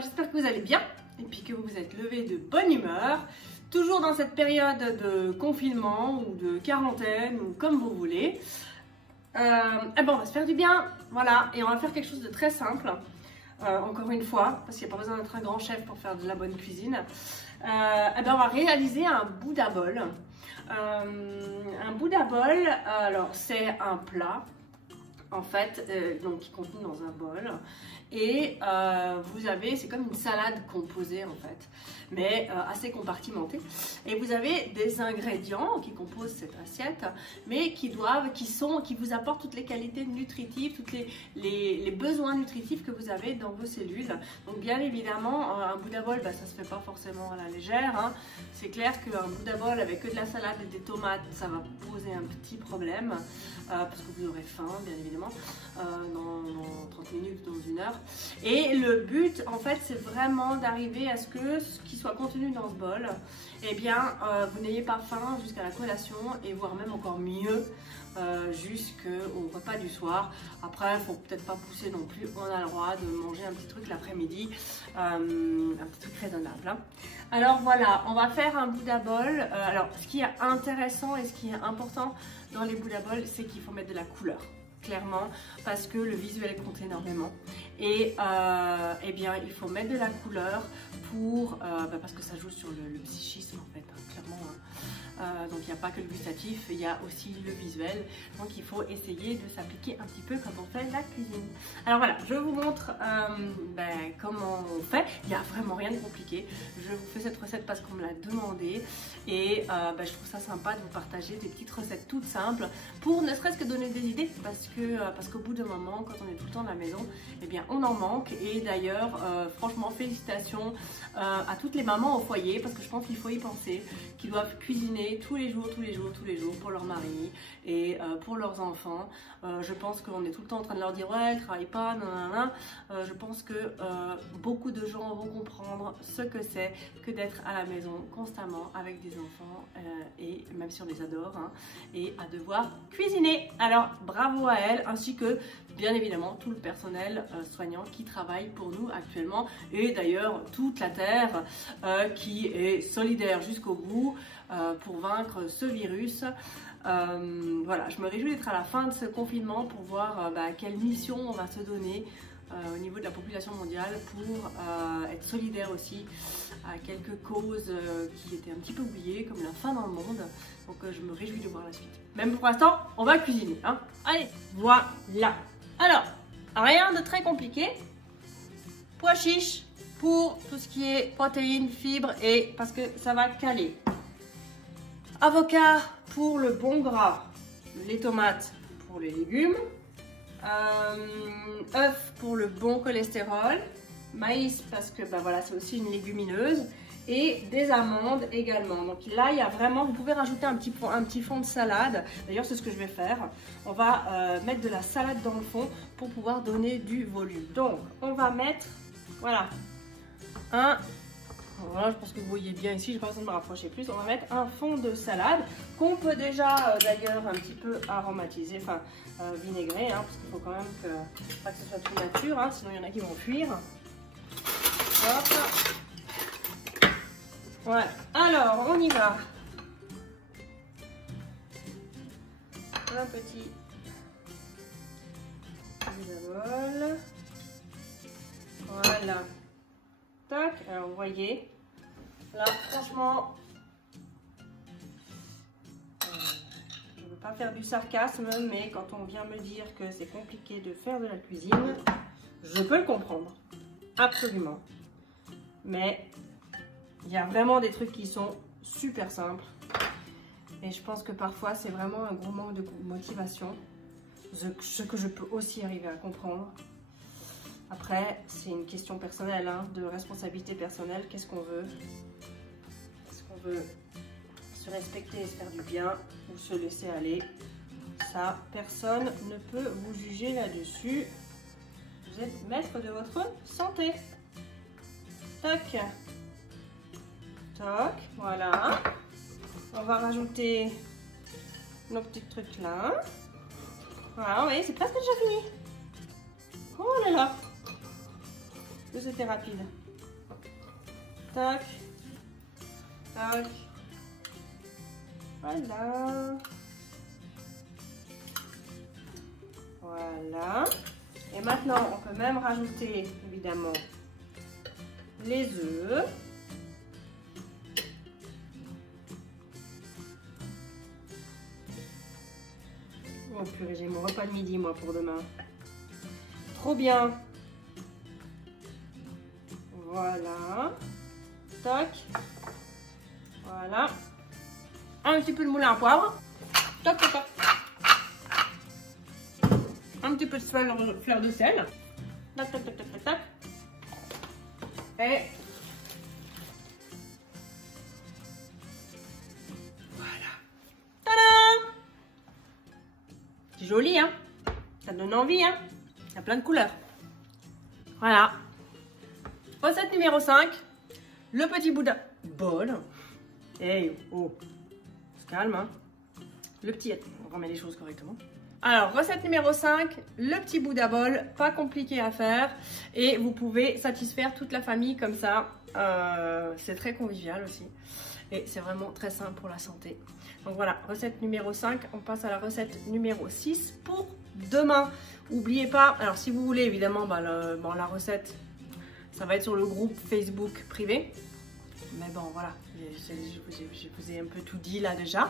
j'espère que vous allez bien et puis que vous vous êtes levé de bonne humeur. Toujours dans cette période de confinement ou de quarantaine ou comme vous voulez. On va se faire du bien, voilà, et on va faire quelque chose de très simple. Encore une fois, parce qu'il n'y a pas besoin d'être un grand chef pour faire de la bonne cuisine. On va réaliser un Bouddha bowl. Un Bouddha bowl, alors c'est un plat en fait, donc qui est contenu dans un bol, et vous avez, c'est comme une salade composée en fait, mais assez compartimentée, et vous avez des ingrédients qui composent cette assiette, mais qui vous apportent toutes les qualités nutritives, tous les besoins nutritifs que vous avez dans vos cellules. Donc bien évidemment, un Bouddha bowl, ça se fait pas forcément à la légère, hein. C'est clair qu'un Bouddha bowl avec que de la salade et des tomates, ça va poser un petit problème, parce que vous aurez faim bien évidemment dans 30 minutes, dans 1 heure. Et le but en fait c'est vraiment d'arriver à ce que ce qui soit contenu dans ce bol, eh bien vous n'ayez pas faim jusqu'à la collation, et voire même encore mieux jusqu'au repas du soir. Après, il faut peut-être pas pousser non plus, on a le droit de manger un petit truc l'après-midi, un petit truc raisonnable, hein. Alors voilà, on va faire un Bouddha bowl. Alors ce qui est intéressant et ce qui est important dans les Bouddha bowls, c'est qu'il faut mettre de la couleur, clairement, parce que le visuel compte énormément, et eh bien il faut mettre de la couleur pour parce que ça joue sur le psychisme en fait, hein, clairement, hein. Donc il n'y a pas que le gustatif, il y a aussi le visuel, donc il faut essayer de s'appliquer un petit peu quand on fait la cuisine. Alors voilà, je vous montre comment on fait. Il n'y a vraiment rien de compliqué, je vous fais cette recette parce qu'on me l'a demandé, et je trouve ça sympa de vous partager des petites recettes toutes simples pour ne serait-ce que donner des idées, parce qu'au bout d'un moment, quand on est tout le temps à la maison, eh bien on en manque. Et d'ailleurs franchement félicitations à toutes les mamans au foyer, parce que je pense qu'il faut y penser, qui doivent cuisiner tous les jours pour leur mari et pour leurs enfants. Je pense qu'on est tout le temps en train de leur dire ouais, travaille pas, nanana. Je pense que beaucoup de gens vont comprendre ce que c'est que d'être à la maison constamment avec des enfants, et même si on les adore, hein, et à devoir cuisiner. Alors bravo à elles, ainsi que bien évidemment tout le personnel soignant qui travaille pour nous actuellement, et d'ailleurs toute la terre qui est solidaire jusqu'au bout pour vaincre ce virus. Voilà, je me réjouis d'être à la fin de ce confinement pour voir quelle mission on va se donner au niveau de la population mondiale pour être solidaire aussi à quelques causes qui étaient un petit peu oubliées, comme la faim dans le monde. Donc je me réjouis de voir la suite. Même pour l'instant, on va cuisiner, hein. Allez, voilà. Alors, rien de très compliqué. Pois chiches pour tout ce qui est protéines, fibres, et parce que ça va caler. Avocat pour le bon gras, les tomates pour les légumes, œufs pour le bon cholestérol, maïs parce que voilà, c'est aussi une légumineuse, et des amandes également. Donc là il y a vraiment, vous pouvez rajouter un petit fond de salade. D'ailleurs c'est ce que je vais faire. On va mettre de la salade dans le fond pour pouvoir donner du volume. Donc on va mettre, voilà, voilà, je pense que vous voyez bien ici, je n'ai pas besoin de me rapprocher plus. On va mettre un fond de salade qu'on peut déjà d'ailleurs un petit peu aromatiser, enfin vinaigrer, hein, parce qu'il faut quand même pas que ce soit tout nature, hein, sinon il y en a qui vont fuir. Hop. Voilà, alors on y va. Un petit bol. Voilà. Tac, alors vous voyez, là franchement, je ne veux pas faire du sarcasme, mais quand on vient me dire que c'est compliqué de faire de la cuisine, je peux le comprendre, absolument. Mais il y a vraiment des trucs qui sont super simples, et je pense que parfois c'est vraiment un gros manque de motivation, ce que je peux aussi arriver à comprendre. Après, c'est une question personnelle, hein, de responsabilité personnelle. Qu'est-ce qu'on veut? Est-ce qu'on veut se respecter et se faire du bien, ou se laisser aller? Ça, personne ne peut vous juger là-dessus. Vous êtes maître de votre santé. Toc. Toc, voilà. On va rajouter nos petits trucs là. Voilà, vous voyez, c'est presque déjà fini. Oh là là. que c'était rapide. Tac. Tac. Voilà. Voilà. Et maintenant, on peut même rajouter, évidemment, les œufs. Oh purée, j'ai mon repas de midi, moi, pour demain. Trop bien. Voilà. Tac. Voilà. Un petit peu de moulin à poivre. Tac, tac, tac. Un petit peu de fleur de sel. Tac, tac, tac, tac, tac, tac. Et voilà. Tadam! C'est joli, hein? Ça donne envie, hein? Il y a plein de couleurs. Voilà. Recette numéro 5. Le petit Bouddha bol. Hey, oh. On se calme, hein? Le petit... On remet les choses correctement. Alors, recette numéro 5, le petit Bouddha bol, pas compliqué à faire et vous pouvez satisfaire toute la famille comme ça. C'est très convivial aussi et c'est vraiment très simple pour la santé. Donc voilà, recette numéro 5, on passe à la recette numéro 6 pour demain. N'oubliez pas, alors si vous voulez évidemment, la recette, ça va être sur le groupe Facebook privé. Mais bon, voilà, je vous ai un peu tout dit là déjà.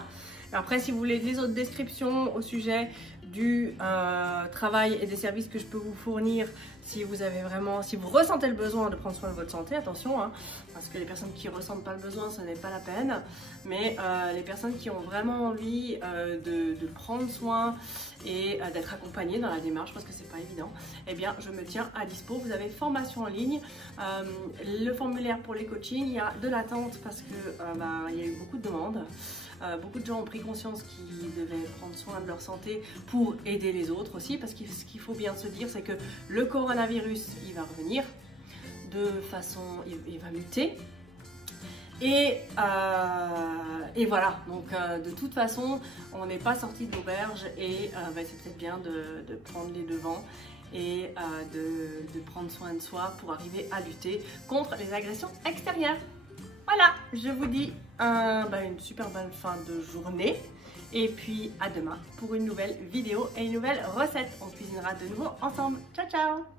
Après, si vous voulez les autres descriptions au sujet du travail et des services que je peux vous fournir, si vous ressentez le besoin de prendre soin de votre santé, attention, hein, parce que les personnes qui ne ressentent pas le besoin, ce n'est pas la peine. Mais les personnes qui ont vraiment envie de prendre soin et d'être accompagnées dans la démarche, parce que c'est pas évident, eh bien, je me tiens à dispo. Vous avez formation en ligne, le formulaire pour les coachings, il y a de l'attente parce que il y a eu beaucoup de demandes. Beaucoup de gens ont pris conscience qu'ils devaient prendre soin de leur santé pour aider les autres aussi, parce que ce qu'il faut bien se dire, c'est que le coronavirus, il va revenir de façon, il va muter. Et voilà, donc de toute façon, on n'est pas sorti de l'auberge et c'est peut-être bien de prendre les devants et de prendre soin de soi pour arriver à lutter contre les agressions extérieures. Voilà, je vous dis une super bonne fin de journée et puis à demain pour une nouvelle vidéo et une nouvelle recette. On cuisinera de nouveau ensemble. Ciao, ciao!